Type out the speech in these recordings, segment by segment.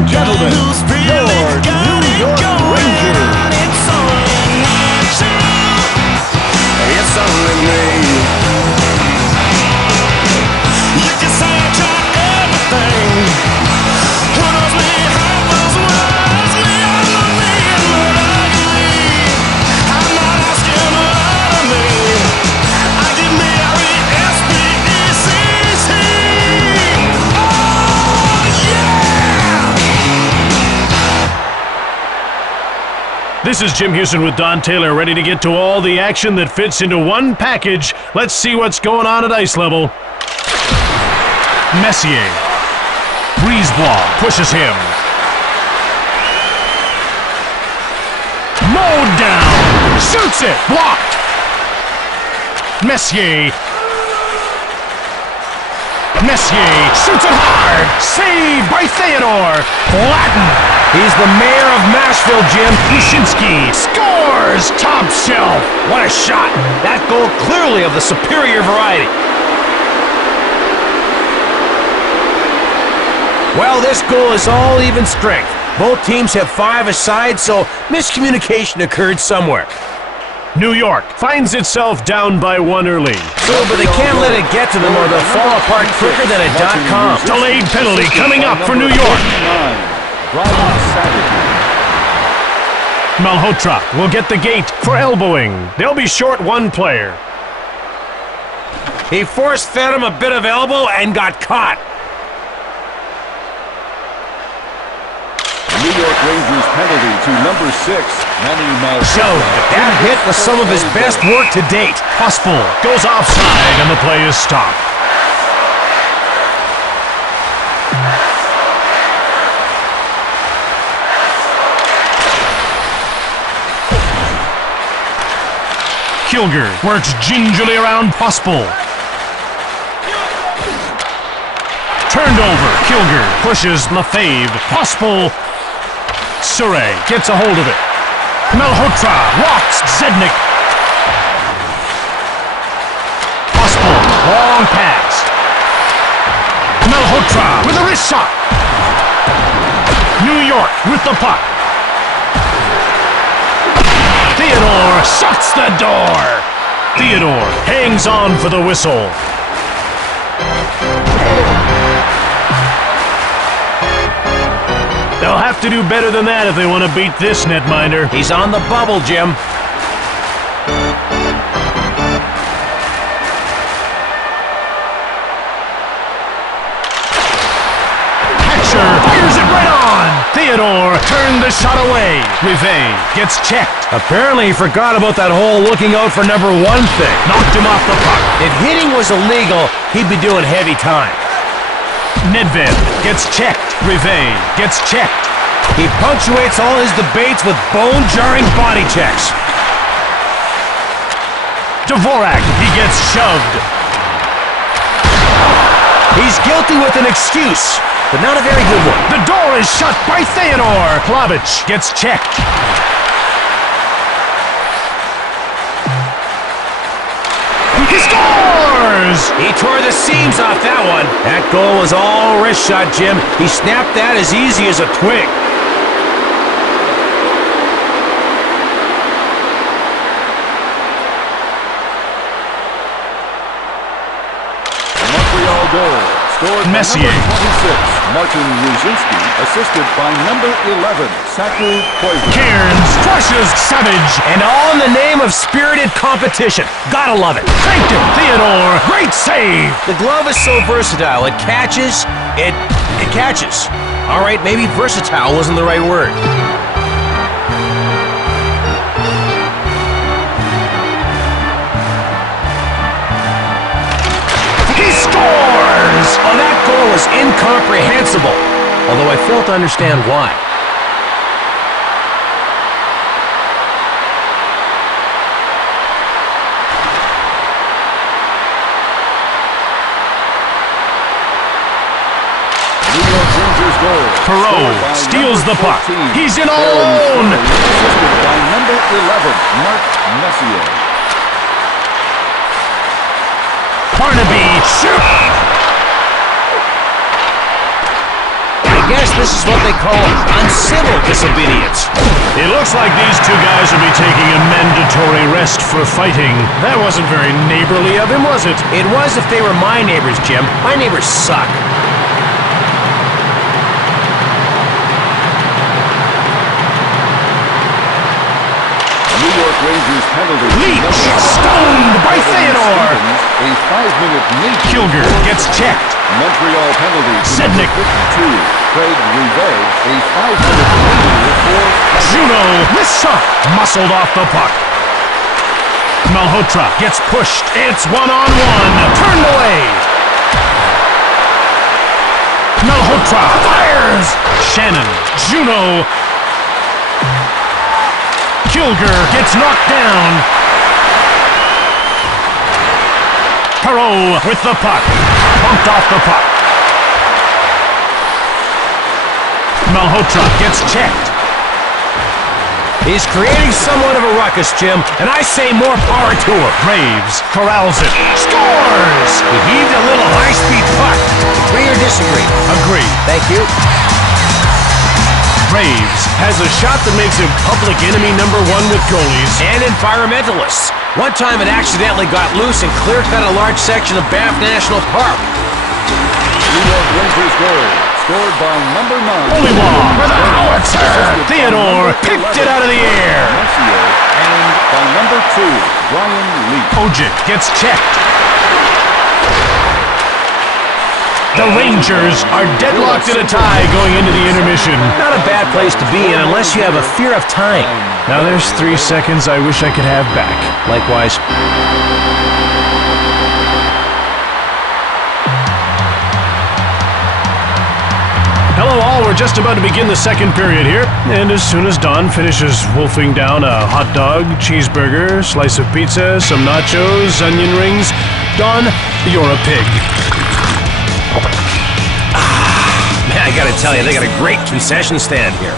and gentlemen, your New York Rangers. It's only me. You can say I tried everything. Who knows me? Half those words we all know me and what I believe. I'm not asking a lot of me. I give me R-E-S-P-E-C-T. Oh yeah! This is Jim Houston with Don Taylor, ready to get to all the action that fits into one package. Let's see what's going on at ice level. Messier. Brisebois pushes him. Mowed down. Shoots it. Blocked. Messier. Messier shoots it hard. Saved by Theodore. Flattened. He's the mayor of Nashville, Jim. Wyszynski scores. Top shelf. What a shot. That goal clearly of the superior variety. Well, this goal is all even strength. Both teams have 5 aside, so miscommunication occurred somewhere. New York finds itself down by 1 early. But they can't let it get to them or they'll fall apart quicker than a .com. Delayed penalty coming up for New York. Malhotra will get the gate for elbowing. They'll be short 1 player. He force-fed him a bit of elbow and got caught. New York Rangers penalty to number 6, Manny Malhotra. Shoved. That hit was some of his best work to date. Pospel goes offside and the play is stopped. Kilger works gingerly around Pospel. Turned over. Kilger pushes Lefebvre. Pospel. Surrey gets a hold of it. Malhotra walks Zednik. Pospel, long pass. Malhotra with a wrist shot. New York with the puck. Theodore shuts the door. Theodore hangs on for the whistle. They'll have to do better than that if they want to beat this netminder. He's on the bubble, Jim. Hatcher fires it right on. Theodore turned the shot away. Rivet gets checked. Apparently he forgot about that whole looking out for number 1 thing. Knocked him off the puck. If hitting was illegal, he'd be doing heavy time. Nedved gets checked. Rivet gets checked. He punctuates all his debates with bone-jarring body checks. Dvorak, he gets shoved. He's guilty with an excuse, but not a very good one. The door is shut by Theodore. Plavich gets checked. He scores! He tore the seams off that one. That goal was all wrist shot, Jim. He snapped that as easy as a twig. Montreal goal scored by Messier. number 26, Martin Wyszynski, assisted by number 11, Saku Koivu. Cairns crushes Savage. And all in the name of spirited competition. Gotta love it. Thanked him. Theodore, great save. The glove is so versatile. It catches, it catches. All right, maybe versatile wasn't the right word. He scores! Oh, that goal was incomprehensible. Although I fail to understand why. Perreault steals the puck. He's in all alone. Assisted by number 11, Mark Messier. Barnaby, shoot! guess this is what they call uncivil disobedience. It looks like these two guys will be taking a mandatory rest for fighting. That wasn't very neighborly of him, was it? It was if they were my neighbors, Jim. My neighbors suck. New York Rangers penalty. Leach, stoned by Theodore. A 5-minute knee. Kilger gets checked. Montreal penalty. to Sednick. number 52. Craig Rivet. A 5-minute knee for Juno, this shot, muscled off the puck. Malhotra gets pushed. It's one-on-one. Turned away. Malhotra fires. Shannon, Juno. Kilger gets knocked down. Perreault with the puck. Bumped off the puck. Malhotra gets checked. He's creating somewhat of a ruckus, Jim, and I say more power to him. Graves corrals it. Scores! He heaved a little high-speed puck. Agree or disagree? Agree. Thank you. Graves has a shot that makes him public enemy number one with goalies. And environmentalists. One time it accidentally got loose and clear-cut a large section of Banff National Park. New York Rangers goal. Scored by number 9. Oliwa for the howitzer. Theodore picked it out of the air. Messier, and by number 2, Brian Leach. Ojic gets checked. The Rangers are deadlocked in a tie going into the intermission. Not a bad place to be in unless you have a fear of time. Now there's 3 seconds I wish I could have back. Likewise. Hello all, we're just about to begin the second period here. And as soon as Don finishes wolfing down a hot dog, cheeseburger, slice of pizza, some nachos, onion rings, Don, you're a pig. Man, I gotta tell you, they got a great concession stand here.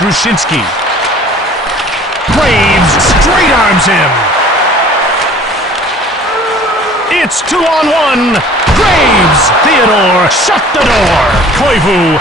Brushinski. Graves straight arms him. It's 2-on-1. Graves. Theodore shut the door. Koivu.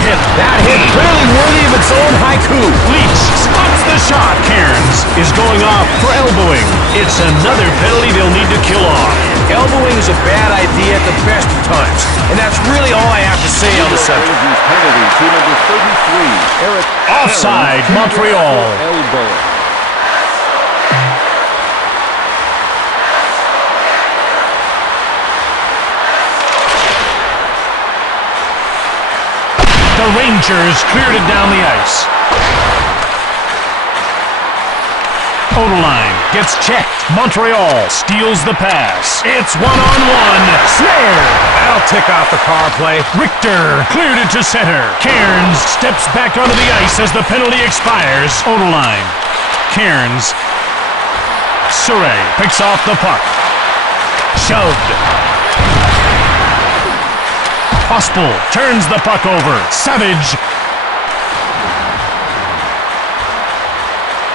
Hit. That hit clearly worthy of its own haiku. Leach spots the shot. Cairns is going off for elbowing. It's another penalty they'll need to kill off. Elbowing is a bad idea at the best of times. And that's really all I have to say on the subject. Rangers penalty to number 33, Eric. Offside, Montreal. Elbow. The Rangers cleared it down the ice. Odeline gets checked. Montreal steals the pass. It's one-on-one. Snare. That'll tick off the power play. Richter cleared it to center. Cairns steps back onto the ice as the penalty expires. Odeline. Cairns. Surrey picks off the puck. Shoved. Hospel turns the puck over. Savage.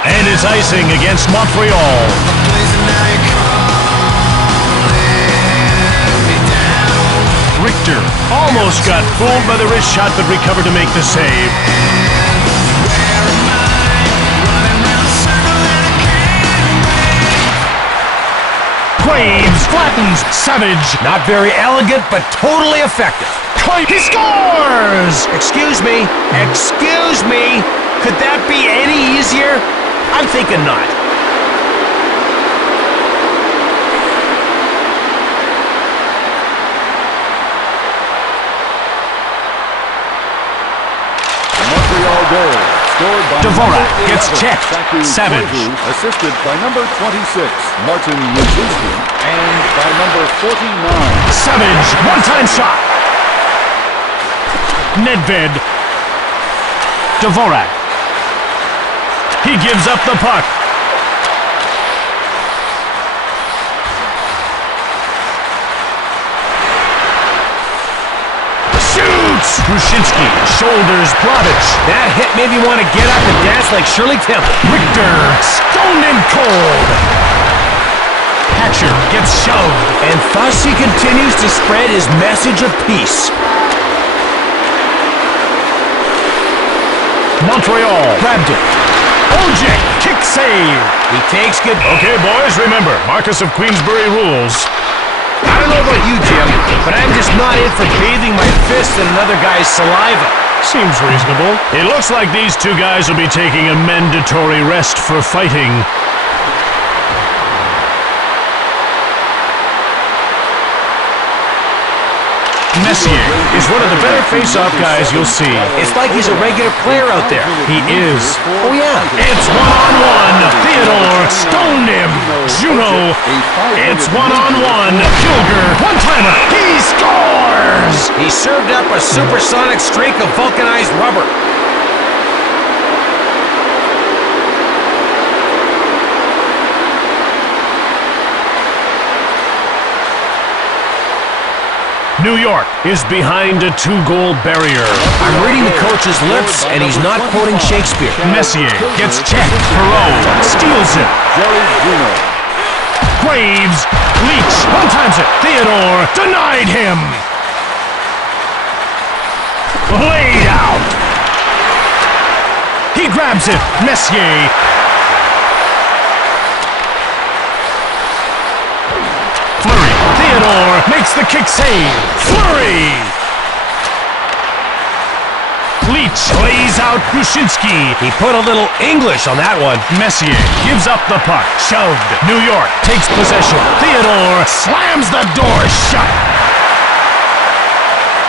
And it's icing against Montreal. Richter almost got fooled by the wrist shot but recovered to make the save. Graves flattens Savage. Not very elegant, but totally effective. He scores! Excuse me. Excuse me. Could that be any easier? I'm thinking not. Montreal goal. Scored by Dvorak number gets 11, checked. Saku Savage. Koivu, assisted by number 26, Martin Ruzinski, and by number 49. Savage, one-time shot. Nedved. Dvorak. He gives up the puck. Shoots! Shoots. Brushinski shoulders Plavich. That hit made me want to get up and dance like Shirley Temple. Richter stoned him cold. Hatcher gets shoved. And thus he continues to spread his message of peace. Montreal grabbed it. Ojek kick save. He takes good... Okay, boys, remember, Marcus of Queensbury rules. I don't know about you, Jim, but I'm just not in for bathing my fist in another guy's saliva. Seems reasonable. It looks like these two guys will be taking a mandatory rest for fighting. Messier is one of the better face-off guys you'll see. It's like he's a regular player out there. He is. Oh, yeah. It's one-on-one. Theodore stoned him. Juno. It's one-on-one. Kilger. One-timer. He scores! He served up a supersonic streak of vulcanized rubber. New York is behind a 2-goal barrier. I'm reading the coach's lips, and he's not quoting Shakespeare. Messier gets checked. Perot steals it. Graves. Leach one-times it. Theodore denied him. Laid out. He grabs it. Messier. Fleury. Theodore makes the kick save. Fleury. Leach lays out Brushinski. He put a little English on that one. Messier gives up the puck. Shoved. New York takes possession. Theodore slams the door shut.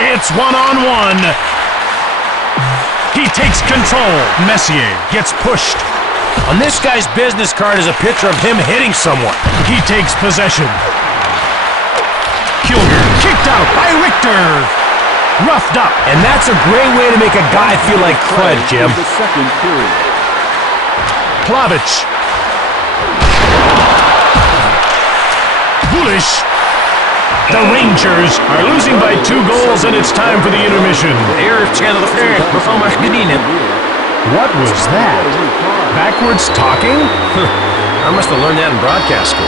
It's one-on-one. He takes control. Messier gets pushed. On this guy's business card is a picture of him hitting someone. He takes possession. Kilger kicked out by Richter. Roughed up. And that's a great way to make a guy feel like crud, Jim. The second period. Plavich. Bullish. The Rangers are losing by 2 goals, and it's time for the intermission. What was that? Backwards talking? I must have learned that in broadcast school.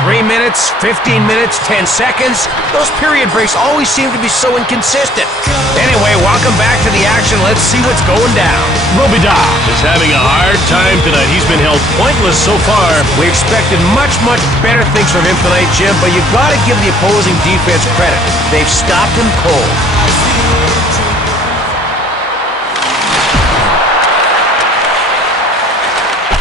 3 minutes, 15 minutes, 10 seconds. Those period breaks always seem to be so inconsistent. Anyway, welcome back to the action. Let's see what's going down. Robida is having a hard time tonight. He's been held pointless so far. We expected much, much better things from him tonight, Jim, but you've got to give the opposing defense credit. They've stopped him cold.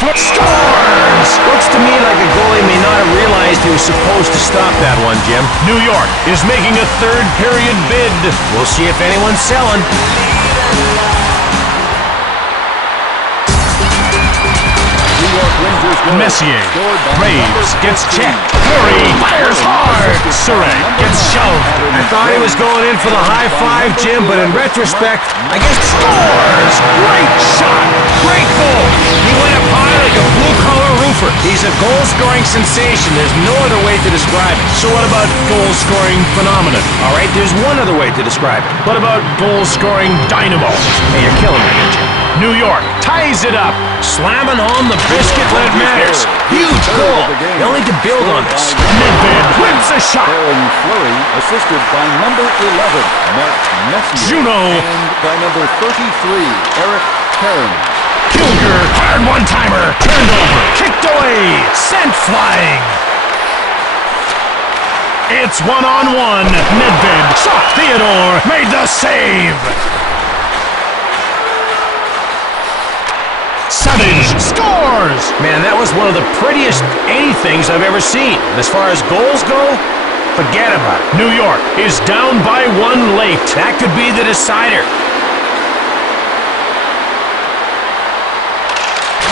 Scores! Looks to me like a goalie may not have realized he was supposed to stop that one, Jim. New York is making a third period bid. We'll see if anyone's selling. Messier. Graves gets checked. Fleury fires hard. Surek gets shoved. I thought he was going in for the high five, Jim, but in retrospect, I guess Scores! Great shot! great goal. He went up high like a blue-collar roofer. He's a goal-scoring sensation. There's no other way to describe it. So what about goal-scoring phenomenon? All right, there's one other way to describe it. What about goal-scoring dynamo? Hey, you're killing me, Jim. New York ties it up. Slamming home the biscuit when it matters. Huge goal. They'll need to build on this. Nedved whips a shot. Aaron Fleury, assisted by number 11, Mark Messier. Juno. And by number 33, Eric Perrin. Kilger, hard one-timer. Turned over. Kicked away. Sent flying. It's one-on-one. Nedved shot. Theodore made the save. Savage scores! Man, that was one of the prettiest anythings I've ever seen. As far as goals go, forget about it. New York is down by 1 late. That could be the decider.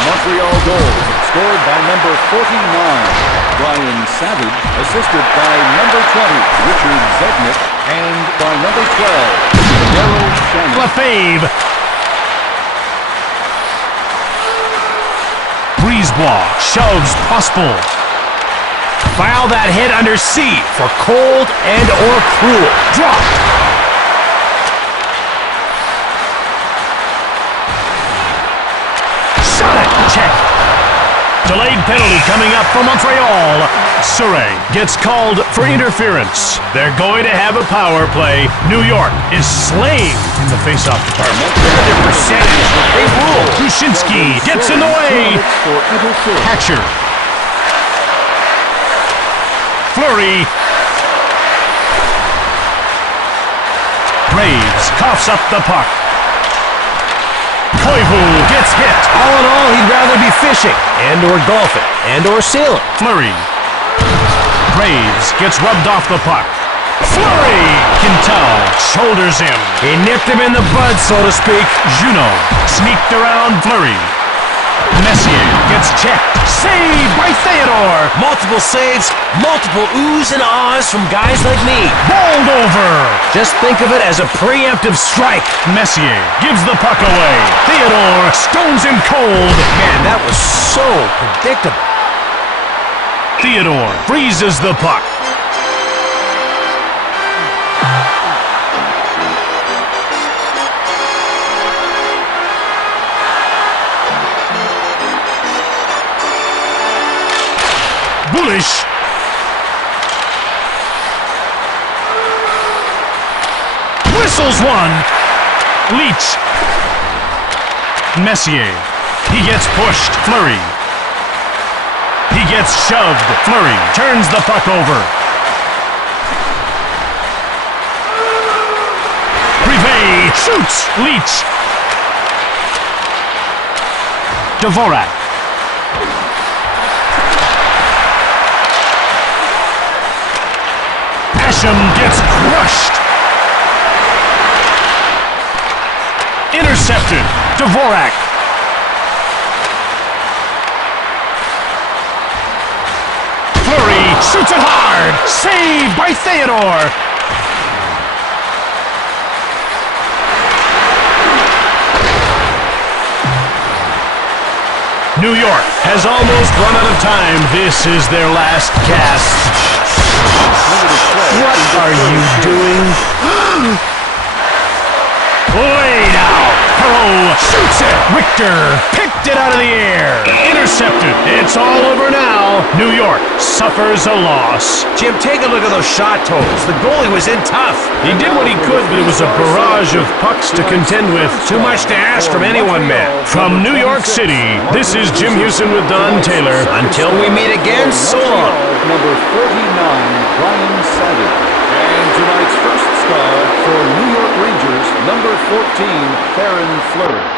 Montreal goal, scored by number 49, Brian Savage, assisted by number 20, Richard Zednick, and by number 12, Daryl Shannon. Lefebvre. Brisebois shoves Pospel. File that hit under C for cold and or cruel. Drop. Shot it. Check. Delayed penalty coming up for Montreal. Surrey gets called for interference. They're going to have a power play. New York is slaying in the faceoff department. Their percentage. They rule. Kushinsky gets in the way. Hatcher. Fleury. Graves coughs up the puck. Koivu gets hit. All in all, he'd rather be fishing and or golfing and or sailing. Fleury. Graves gets rubbed off the puck. Fleury! Quintal shoulders him. He nipped him in the bud, so to speak. Juno sneaked around Fleury. Messier gets checked. Saved by Theodore. Multiple saves, multiple oohs and ahs from guys like me. Bowled over. Just think of it as a preemptive strike. Messier gives the puck away. Theodore stones him cold. Man, that was so predictable. Theodore freezes the puck. Bullish. Whistles one. Leach. Messier. He gets pushed. Fleury. He gets shoved. Fleury turns the puck over. Privé shoots. Leach. Dvorak. Asham gets crushed. Intercepted. Dvorak. Fleury shoots it hard. Saved by Theodore. New York has almost run out of time. This is their last cast. What are you doing? Way now. Perot shoots it. Richter picked it out of the air. Intercepted. It's all over now. New York suffers a loss. Jim, take a look at those shot totals. The goalie was in tough. He did what he could, but it was a barrage of pucks to contend with. Too much to ask from any one man. From New York City, this is Jim Houston with Don Taylor. Until we meet again, so long. Number 49, Brian Savage. And tonight's first star for New York Rangers, number 14, Theron Fleury.